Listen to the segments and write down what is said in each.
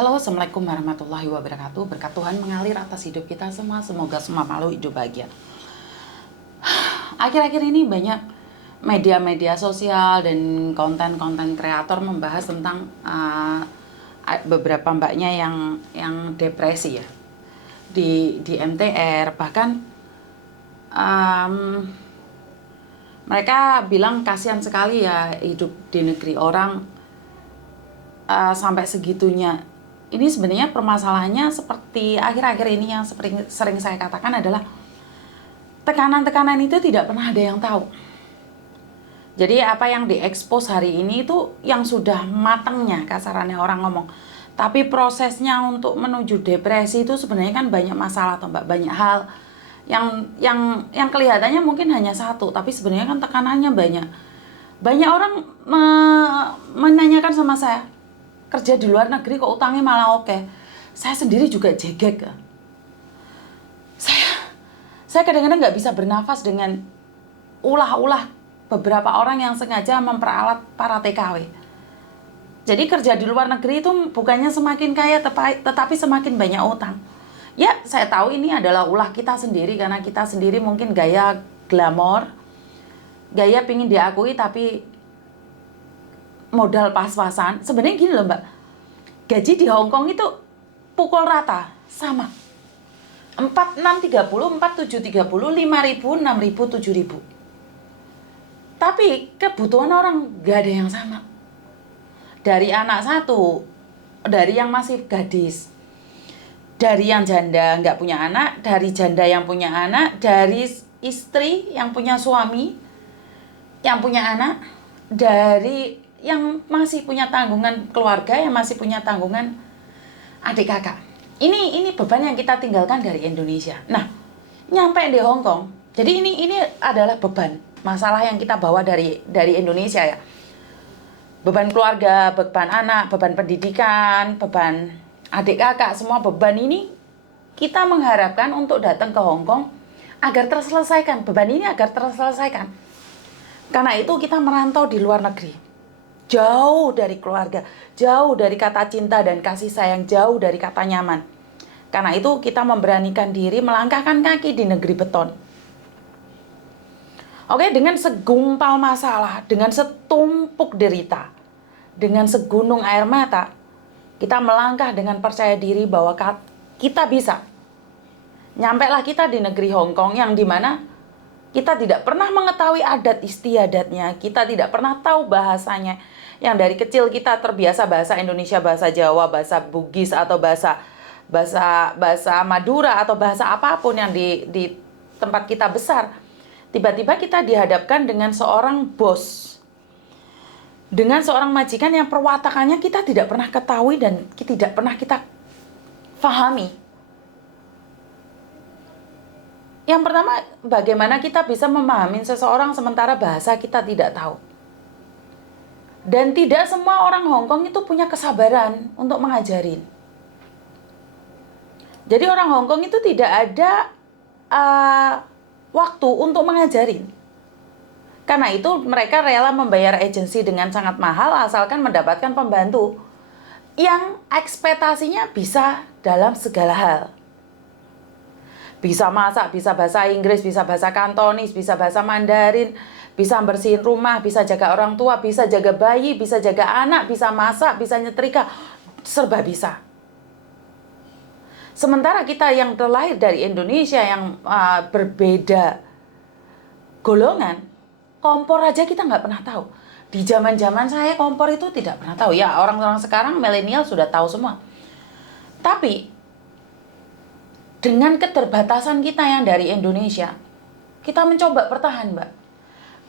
Halo, Assalamualaikum warahmatullahi wabarakatuh. Berkat Tuhan mengalir atas hidup kita semua. Semoga semua makhluk hidup bahagia. Akhir-akhir ini banyak media-media sosial dan konten-konten kreator membahas tentang beberapa mbaknya yang depresi ya di MTR. Bahkan mereka bilang kasihan sekali ya hidup di negeri orang sampai segitunya. Ini sebenarnya permasalahannya seperti akhir-akhir ini yang sering saya katakan adalah tekanan-tekanan itu tidak pernah ada yang tahu. Jadi apa yang diekspos hari ini itu yang sudah matangnya, kasarannya orang ngomong. Tapi prosesnya untuk menuju depresi itu sebenarnya kan banyak masalah atau Mbak, banyak hal yang kelihatannya mungkin hanya satu, tapi sebenarnya kan tekanannya banyak. Banyak orang menanyakan sama saya, kerja di luar negeri kok utangnya malah oke. Saya sendiri juga jegek. Saya kadang-kadang nggak bisa bernafas dengan ulah-ulah beberapa orang yang sengaja memperalat para TKW. Jadi kerja di luar negeri itu bukannya semakin kaya, tetapi semakin banyak utang. Ya, saya tahu ini adalah ulah kita sendiri, karena kita sendiri mungkin gaya glamor, gaya pingin diakui tapi modal pas-pasan. Sebenarnya gini loh Mbak, gaji di Hong Kong itu pukul rata, sama. 4.630, 4.730, 5.000, 6.000, 7.000. Tapi kebutuhan orang gak ada yang sama. Dari anak satu, dari yang masih gadis, dari yang janda nggak punya anak, dari janda yang punya anak, dari istri yang punya suami, yang punya anak, dari yang masih punya tanggungan keluarga, yang masih punya tanggungan adik kakak. Ini beban yang kita tinggalkan dari Indonesia. Nah, nyampe di Hong Kong. Jadi ini adalah beban, masalah yang kita bawa dari Indonesia ya. Beban keluarga, beban anak, beban pendidikan, beban adik kakak, semua beban ini kita mengharapkan untuk datang ke Hong Kong agar terselesaikan. Beban ini agar terselesaikan. Karena itu kita merantau di luar negeri. Jauh dari keluarga, jauh dari kata cinta dan kasih sayang, jauh dari kata nyaman. Karena itu kita memberanikan diri melangkahkan kaki di negeri beton. Oke, dengan segumpal masalah, dengan setumpuk derita, dengan segunung air mata, kita melangkah dengan percaya diri bahwa kita bisa. Nyampailah kita di negeri Hong Kong yang dimana kita tidak pernah mengetahui adat istiadatnya, kita tidak pernah tahu bahasanya. Yang dari kecil kita terbiasa bahasa Indonesia, bahasa Jawa, bahasa Bugis atau bahasa Madura atau bahasa apapun yang di tempat kita besar. Tiba-tiba kita dihadapkan dengan seorang bos, dengan seorang majikan yang perwatakannya kita tidak pernah ketahui dan tidak pernah kita fahami. Yang pertama, bagaimana kita bisa memahami seseorang sementara bahasa kita tidak tahu. Dan tidak semua orang Hong Kong itu punya kesabaran untuk mengajarin. Jadi orang Hong Kong itu tidak ada waktu untuk mengajarin. Karena itu mereka rela membayar agensi dengan sangat mahal asalkan mendapatkan pembantu yang ekspektasinya bisa dalam segala hal. Bisa masak, bisa bahasa Inggris, bisa bahasa Kantonis, bisa bahasa Mandarin, bisa bersihin rumah, bisa jaga orang tua, bisa jaga bayi, bisa jaga anak, bisa masak, bisa nyetrika, serba bisa. Sementara kita yang terlahir dari Indonesia yang berbeda golongan, kompor aja kita nggak pernah tahu. Di zaman-zaman saya kompor itu tidak pernah tahu. Ya, orang-orang sekarang milenial sudah tahu semua. Tapi dengan keterbatasan kita yang dari Indonesia, kita mencoba bertahan, Mbak.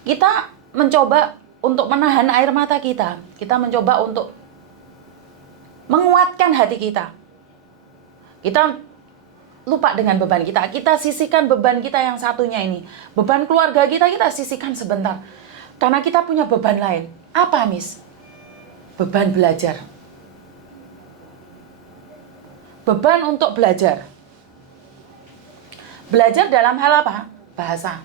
Kita mencoba untuk menahan air mata kita. Kita mencoba untuk menguatkan hati kita. Kita lupa dengan beban kita. Kita sisihkan beban kita yang satunya ini. Beban keluarga kita sisihkan sebentar. Karena kita punya beban lain. Apa, Miss? Beban belajar. Beban untuk belajar. Belajar dalam hal apa? Bahasa.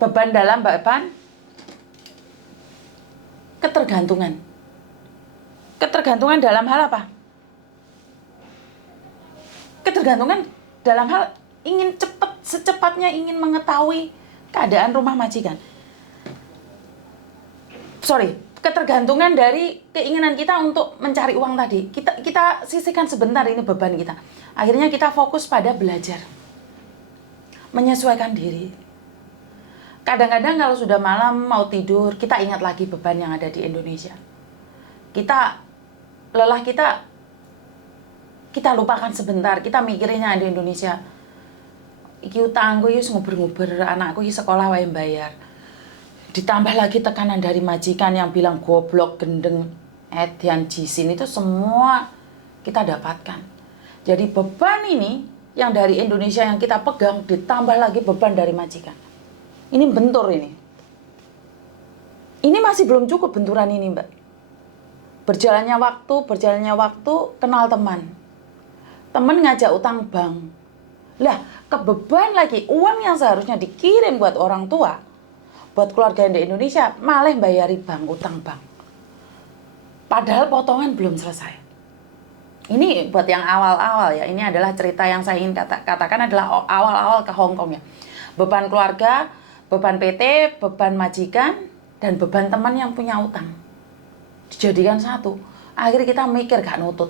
Beban dalam beban ketergantungan. Ketergantungan dalam hal apa? Ketergantungan dalam hal ingin secepatnya ingin mengetahui keadaan rumah majikan. Ketergantungan dari keinginan kita untuk mencari uang tadi. Kita sisihkan sebentar ini beban kita. Akhirnya kita fokus pada belajar. Menyesuaikan diri. Kadang-kadang kalau sudah malam mau tidur, kita ingat lagi beban yang ada di Indonesia. Lelah kita lupakan sebentar, kita mikirnya di Indonesia. Iki utangku wis nguber-nguber, anakku iki sekolah wae bayar. Ditambah lagi tekanan dari majikan yang bilang goblok, gendeng, edian, jisin, itu semua kita dapatkan. Jadi beban ini yang dari Indonesia yang kita pegang ditambah lagi beban dari majikan. Ini bentur ini. Ini masih belum cukup benturan ini, Mbak. Berjalannya waktu, kenal teman. Teman ngajak utang bank. Lah, kebeban lagi uang yang seharusnya dikirim buat orang tua, buat keluarga yang di Indonesia, malah bayari bank, utang bank. Padahal potongan belum selesai. Ini buat yang awal-awal ya. Ini adalah cerita yang saya ingin katakan adalah awal-awal ke Hong Kong ya. Beban keluarga, beban PT, beban majikan, dan beban teman yang punya utang. Dijadikan satu. Akhirnya kita mikir gak nutut.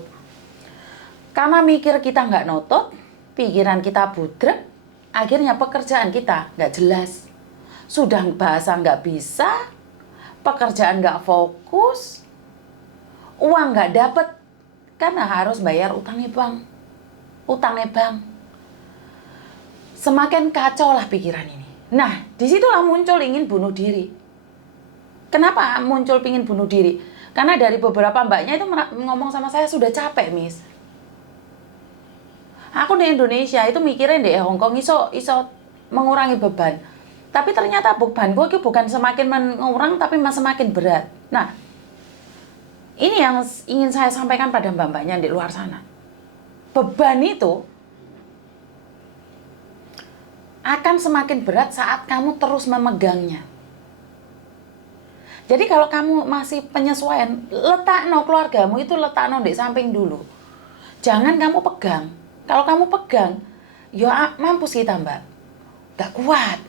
Karena mikir kita gak nutut, pikiran kita budrek, akhirnya pekerjaan kita gak jelas. Sudah bahasa gak bisa, pekerjaan gak fokus, uang gak dapet, karena harus bayar utangnya bank. Semakin kacau lah pikiran ini. Nah, disitulah muncul ingin bunuh diri. Kenapa muncul ingin bunuh diri? Karena dari beberapa mbaknya itu ngomong sama saya, sudah capek, Miss. Aku di Indonesia itu mikirin di Hong Kong iso mengurangi beban. Tapi ternyata bebanku itu bukan semakin mengurang, tapi semakin berat. Nah, ini yang ingin saya sampaikan pada mbak-mbaknya di luar sana. Beban itu akan semakin berat saat kamu terus memegangnya. Jadi kalau kamu masih penyesuaian, letakno keluargamu itu letakno di samping dulu. Jangan kamu pegang. Kalau kamu pegang, ya mampus kita, Mbak. Gak kuat.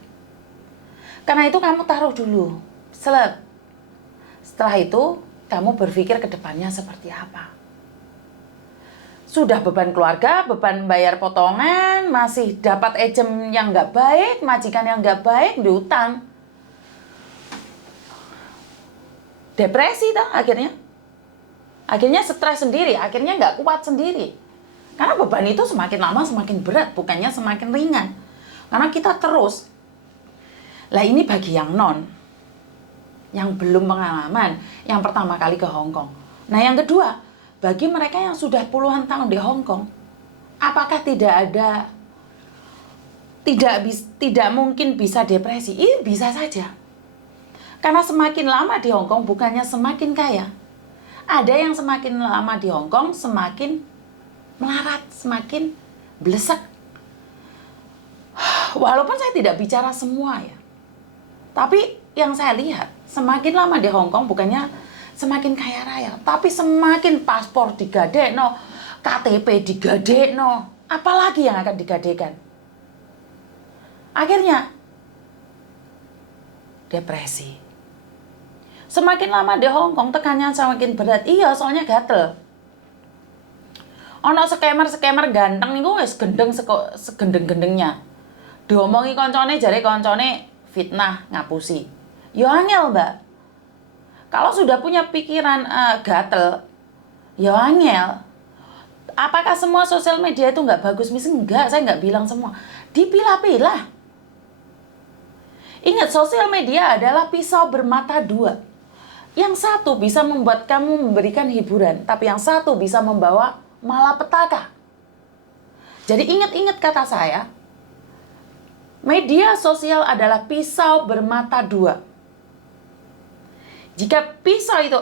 Karena itu kamu taruh dulu. Setelah itu, kamu berpikir ke depannya seperti apa. Sudah beban keluarga, beban bayar potongan, masih dapat agent yang nggak baik, majikan yang nggak baik, diutang. Depresi toh akhirnya. Akhirnya stres sendiri, akhirnya nggak kuat sendiri. Karena beban itu semakin lama semakin berat, bukannya semakin ringan. Karena kita terus. Lah ini bagi yang yang belum pengalaman, yang pertama kali ke Hong Kong. Nah yang kedua, bagi mereka yang sudah puluhan tahun di Hong Kong, apakah tidak mungkin bisa depresi? Ini bisa saja. Karena semakin lama di Hong Kong bukannya semakin kaya. Ada yang semakin lama di Hong Kong semakin melarat, semakin blesek. Walaupun saya tidak bicara semua ya. Tapi yang saya lihat, semakin lama di Hong Kong bukannya semakin kaya raya, tapi semakin paspor digadekno, KTP digadekno, apalagi yang akan digadekan. Akhirnya depresi. Semakin lama di Hong Kong tekannya semakin berat. Iya, soalnya gatel. Ono scammer ganteng niku wis gendeng segendeng-gendengnya. Diomongi koncone, jare koncone fitnah, ngapusi. Ya angel, Mbak. Kalau sudah punya pikiran gatel, ya angel. Apakah semua sosial media itu nggak bagus? Enggak, saya nggak bilang semua. Dipilah-pilah. Ingat, sosial media adalah pisau bermata dua. Yang satu bisa membuat kamu memberikan hiburan, tapi yang satu bisa membawa malapetaka. Jadi ingat-ingat kata saya, media sosial adalah pisau bermata dua. Jika pisau itu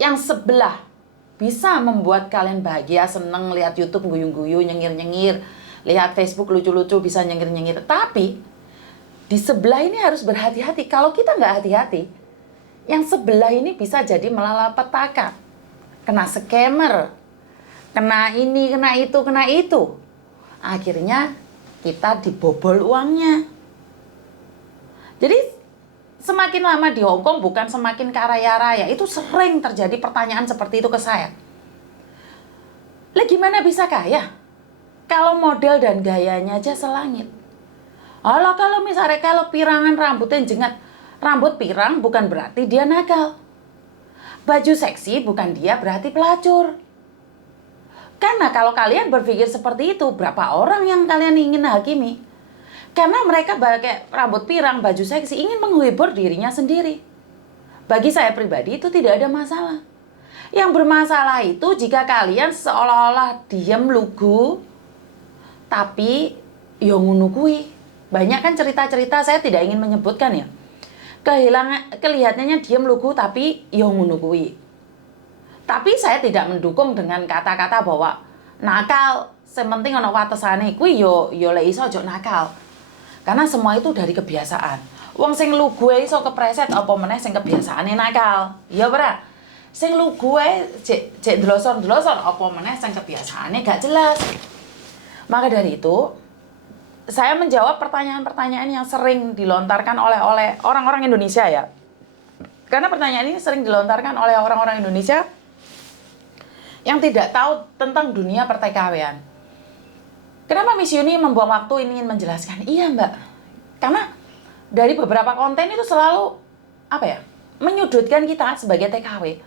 yang sebelah bisa membuat kalian bahagia, seneng, lihat YouTube guyu-guyu, nyengir-nyengir, lihat Facebook lucu-lucu, bisa nyengir-nyengir. Tapi di sebelah ini harus berhati-hati. Kalau kita nggak hati-hati, Yang sebelah ini bisa jadi malapetaka, kena scammer, kena ini, kena itu. Akhirnya kita dibobol uangnya. Jadi semakin lama di Hong Kong bukan semakin kaya raya. Itu sering terjadi pertanyaan seperti itu ke saya. Lah gimana bisa kaya? Kalau model dan gayanya aja selangit. Alah kalau misalnya kalau pirangan rambutnya jengat, rambut pirang bukan berarti dia nakal. Baju seksi bukan dia berarti pelacur. Karena kalau kalian berpikir seperti itu, berapa orang yang kalian ingin hakimi? Karena mereka pakai rambut pirang, baju seksi, ingin menghibur dirinya sendiri. Bagi saya pribadi itu tidak ada masalah. Yang bermasalah itu jika kalian seolah-olah diam lugu, tapi yo ngono kuwi. Banyak kan cerita-cerita, saya tidak ingin menyebutkan ya. Kelihatannya diam lugu tapi yo ngono kuwi. Tapi saya tidak mendukung dengan kata-kata bahwa nakal, sementing ana watesane kuwi yo lek iso aja nakal. Karena semua itu dari kebiasaan. Wong sing lugu iso kepreset apa meneh sing kebiasaane nakal. Ya ora? Sing lugu cek delosor-delosor apa meneh sing kebiasaane gak jelas. Maka dari itu, saya menjawab pertanyaan-pertanyaan yang sering dilontarkan oleh orang-orang Indonesia ya. Karena pertanyaan ini sering dilontarkan oleh orang-orang Indonesia yang tidak tahu tentang dunia perTKW-an. Kenapa Miss Yuni membuang waktu ingin menjelaskan? Iya Mbak, karena dari beberapa konten itu selalu menyudutkan kita sebagai TKW.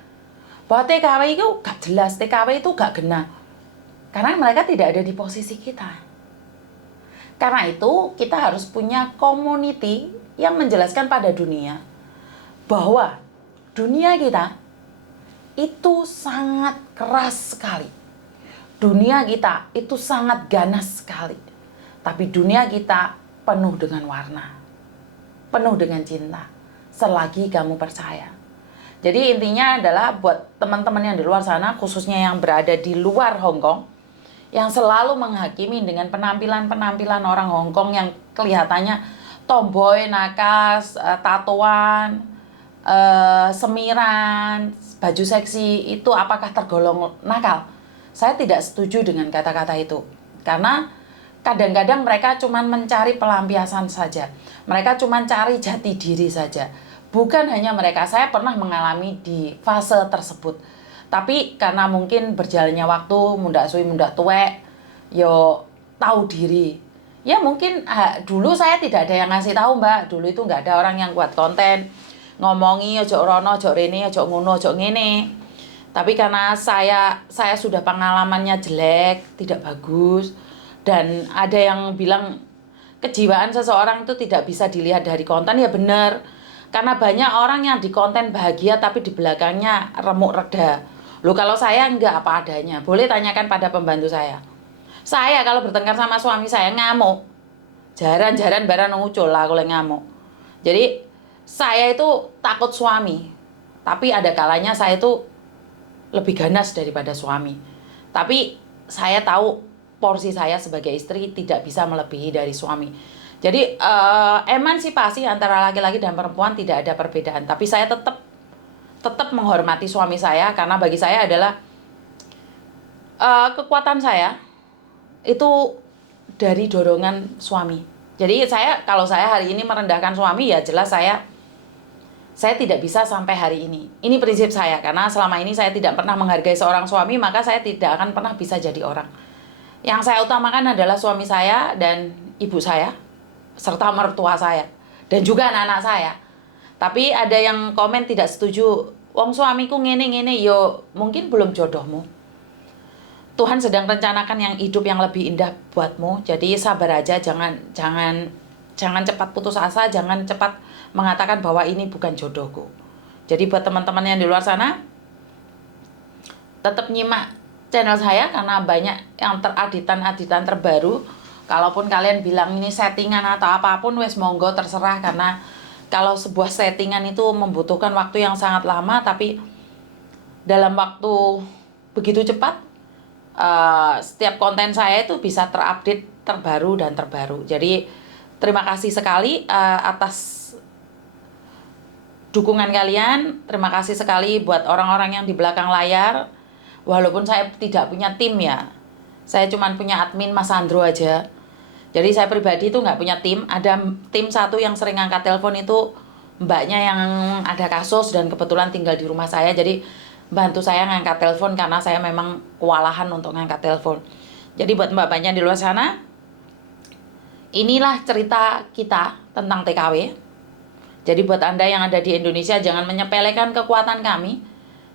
Bahwa TKW itu gak jelas, TKW itu gak gena. Karena mereka tidak ada di posisi kita. Karena itu kita harus punya community yang menjelaskan pada dunia bahwa dunia kita itu sangat keras sekali. Dunia kita itu sangat ganas sekali. Tapi dunia kita penuh dengan warna. Penuh dengan cinta. Selagi kamu percaya. Jadi intinya adalah buat teman-teman yang di luar sana, khususnya yang berada di luar Hong Kong, yang selalu menghakimi dengan penampilan-penampilan orang Hong Kong yang kelihatannya tomboy, nakas, tatoan, semiran, baju seksi, itu apakah tergolong nakal? Saya tidak setuju dengan kata-kata itu. Karena kadang-kadang mereka cuma mencari pelampiasan saja. Mereka cuma cari jati diri saja. Bukan hanya mereka, saya pernah mengalami di fase tersebut. Tapi karena mungkin berjalannya waktu, mundak suwi mundak tuwek, yo tahu diri. Ya mungkin dulu saya tidak ada yang ngasih tahu Mbak. Dulu itu nggak ada orang yang buat konten ngomongi ojo rono, ojo rene, ojo ngono, ojo ngene. Tapi karena saya sudah pengalamannya jelek, tidak bagus, dan ada yang bilang kejiwaan seseorang itu tidak bisa dilihat dari konten, ya benar. Karena banyak orang yang di konten bahagia tapi di belakangnya remuk reda. Loh kalau saya enggak apa adanya. Boleh tanyakan pada pembantu saya. Saya kalau bertengkar sama suami saya ngamuk. Jaran-jaran barang ngucul lah kalau ngamuk. Jadi saya itu takut suami. Tapi ada kalanya saya itu lebih ganas daripada suami. Tapi saya tahu porsi saya sebagai istri tidak bisa melebihi dari suami. Jadi emansipasi antara laki-laki dan perempuan tidak ada perbedaan. Tapi saya tetap menghormati suami saya karena bagi saya adalah kekuatan saya itu dari dorongan suami. Jadi kalau saya hari ini merendahkan suami, ya jelas saya tidak bisa sampai hari ini. Ini prinsip saya, karena selama ini saya tidak pernah menghargai seorang suami, maka saya tidak akan pernah bisa jadi orang. Yang saya utamakan adalah suami saya dan ibu saya, serta mertua saya, dan juga anak-anak saya. Tapi ada yang komen tidak setuju, wong suamiku ngene-ngene, yo mungkin belum jodohmu. Tuhan sedang rencanakan yang hidup yang lebih indah buatmu. Jadi sabar aja, jangan cepat putus asa, jangan cepat mengatakan bahwa ini bukan jodohku. Jadi buat teman-teman yang di luar sana, tetap nyimak channel saya karena banyak yang aditan terbaru. Kalaupun kalian bilang ini settingan atau apapun, wes monggo terserah, karena kalau sebuah settingan itu membutuhkan waktu yang sangat lama, tapi dalam waktu begitu cepat, setiap konten saya itu bisa terupdate terbaru dan terbaru. Jadi terima kasih sekali atas dukungan kalian. Terima kasih sekali buat orang-orang yang di belakang layar. Walaupun saya tidak punya tim ya, saya cuma punya admin Mas Sandro aja. Jadi saya pribadi itu nggak punya tim. Ada tim satu yang sering angkat telepon itu mbaknya yang ada kasus dan kebetulan tinggal di rumah saya. Jadi bantu saya ngangkat telepon karena saya memang kewalahan untuk ngangkat telepon. Jadi buat mbak-mbaknya di luar sana, inilah cerita kita tentang TKW. Jadi buat Anda yang ada di Indonesia, jangan menyepelekan kekuatan kami.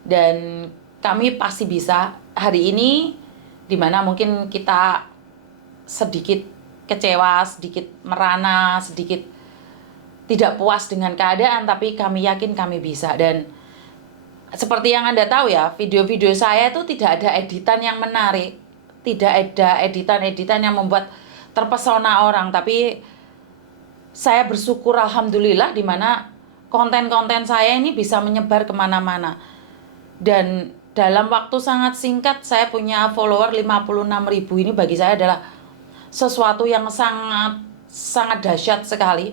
Dan kami pasti bisa. Hari ini, dimana mungkin kita sedikit kecewa, sedikit merana, sedikit tidak puas dengan keadaan, tapi kami yakin kami bisa. Dan seperti yang Anda tahu ya, video-video saya itu tidak ada editan yang menarik. Tidak ada editan-editan yang membuat terpesona orang, tapi saya bersyukur alhamdulillah di mana konten-konten saya ini bisa menyebar kemana-mana. Dan dalam waktu sangat singkat saya punya follower 56.000. Ini bagi saya adalah sesuatu yang sangat dahsyat sekali.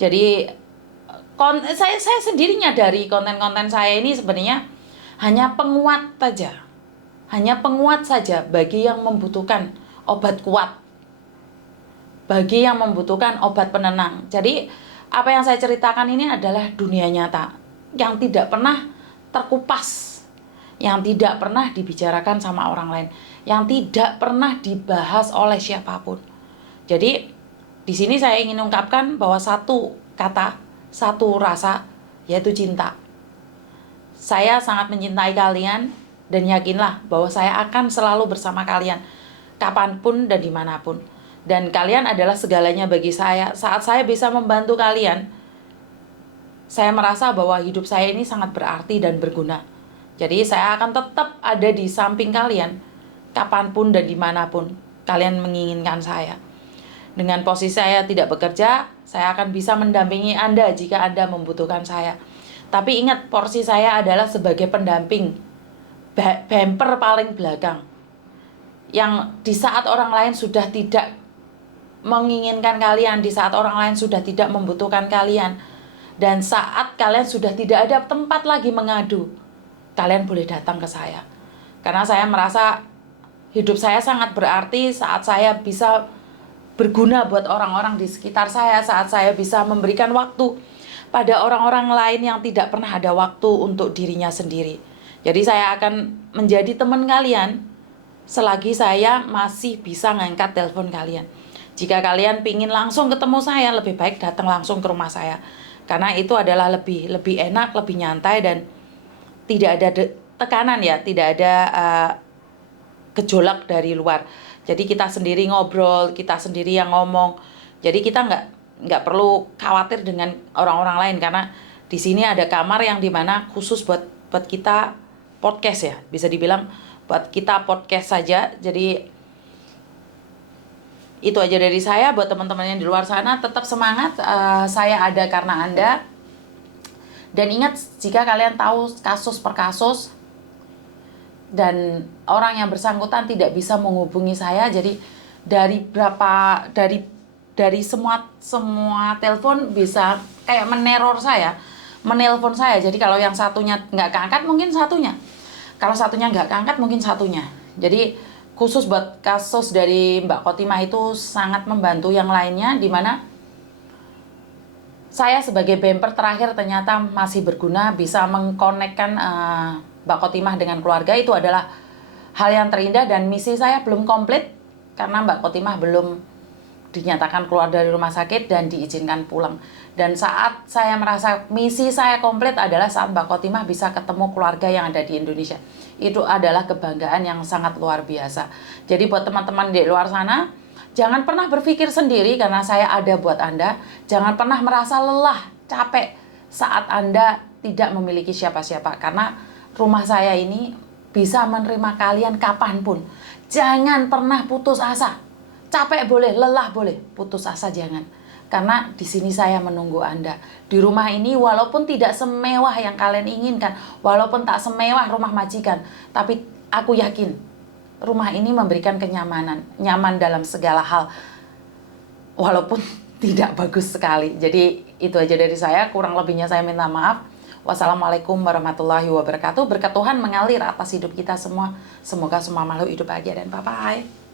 Jadi saya sendiri nyadari konten-konten saya ini sebenarnya hanya penguat saja. Hanya penguat saja bagi yang membutuhkan obat kuat. Bagi yang membutuhkan obat penenang. Jadi apa yang saya ceritakan ini adalah dunia nyata yang tidak pernah terkupas, yang tidak pernah dibicarakan sama orang lain, yang tidak pernah dibahas oleh siapapun. Jadi di sini saya ingin ungkapkan bahwa satu kata, satu rasa, yaitu cinta. Saya sangat mencintai kalian dan yakinlah bahwa saya akan selalu bersama kalian kapanpun dan dimanapun. Dan kalian adalah segalanya bagi saya. Saat saya bisa membantu kalian, saya merasa bahwa hidup saya ini sangat berarti dan berguna. Jadi saya akan tetap ada di samping kalian kapanpun dan dimanapun kalian menginginkan saya. Dengan posisi saya tidak bekerja, saya akan bisa mendampingi Anda jika Anda membutuhkan saya. Tapi ingat, porsi saya adalah sebagai pendamping, bumper paling belakang. Yang di saat orang lain sudah tidak menginginkan kalian, di saat orang lain sudah tidak membutuhkan kalian, dan saat kalian sudah tidak ada tempat lagi mengadu, kalian boleh datang ke saya. Karena saya merasa hidup saya sangat berarti saat saya bisa berguna buat orang-orang di sekitar saya, saat saya bisa memberikan waktu pada orang-orang lain yang tidak pernah ada waktu untuk dirinya sendiri. Jadi saya akan menjadi teman kalian selagi saya masih bisa ngangkat telepon kalian. Jika kalian pingin langsung ketemu saya, lebih baik datang langsung ke rumah saya. Karena itu adalah lebih enak, lebih nyantai, dan tidak ada tekanan ya, tidak ada gejolak dari luar. Jadi kita sendiri ngobrol, kita sendiri yang ngomong. Jadi kita nggak perlu khawatir dengan orang-orang lain, karena di sini ada kamar yang dimana khusus buat kita podcast ya, bisa dibilang buat kita podcast saja. Jadi itu aja dari saya. Buat teman-teman yang di luar sana, tetap semangat. Saya ada karena Anda. Dan ingat, jika kalian tahu kasus per kasus dan orang yang bersangkutan tidak bisa menghubungi saya, jadi dari semua telepon bisa kayak meneror saya, menelpon saya. Jadi kalau yang satunya nggak keangkat, mungkin satunya. Kalau satunya nggak keangkat, mungkin satunya. Jadi khusus buat kasus dari Mbak Khotimah itu sangat membantu yang lainnya, di mana saya sebagai bumper terakhir ternyata masih berguna, bisa mengkonekkan Mbak Khotimah dengan keluarga. Itu adalah hal yang terindah, dan misi saya belum komplit karena Mbak Khotimah belum dinyatakan keluar dari rumah sakit dan diizinkan pulang. Dan saat saya merasa misi saya komplit adalah saat Mbak Khotimah bisa ketemu keluarga yang ada di Indonesia. Itu adalah kebanggaan yang sangat luar biasa. Jadi buat teman-teman di luar sana, jangan pernah berpikir sendiri karena saya ada buat Anda. Jangan pernah merasa lelah, capek saat Anda tidak memiliki siapa-siapa. Karena rumah saya ini bisa menerima kalian kapanpun. Jangan pernah putus asa. Capek boleh, lelah boleh, putus asa jangan. Karena di sini saya menunggu Anda. Di rumah ini walaupun tidak semewah yang kalian inginkan, walaupun tak semewah rumah majikan, tapi aku yakin rumah ini memberikan kenyamanan, nyaman dalam segala hal. Walaupun tidak bagus sekali. Jadi itu aja dari saya, kurang lebihnya saya minta maaf. Wassalamualaikum warahmatullahi wabarakatuh. Berkat Tuhan mengalir atas hidup kita semua. Semoga semua makhluk hidup bahagia dan bye-bye.